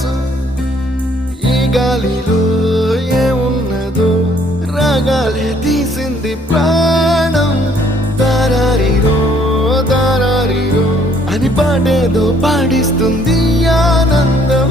మనసు ఈ గాలిలో ఏమున్నదో రాగాలే తీసింది ప్రాణం దారారిరో దారారిరో అని పాడేదో పాడిస్తుంది ఆనందం.